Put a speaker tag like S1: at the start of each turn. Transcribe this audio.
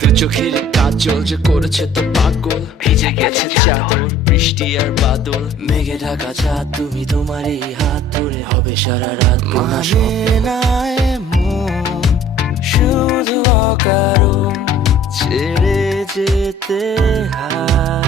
S1: দু চোখের কাজল যে করেছে তো পাগল। ভিজে গেছে চাদর। বৃষ্টি আর বাদল। মেঘে ঢাকা চা তুমি তোমার এই হাত ধরে হবে সারা রাত
S2: মানে না শুধু অকারণ ছেড়ে যেতে হয়।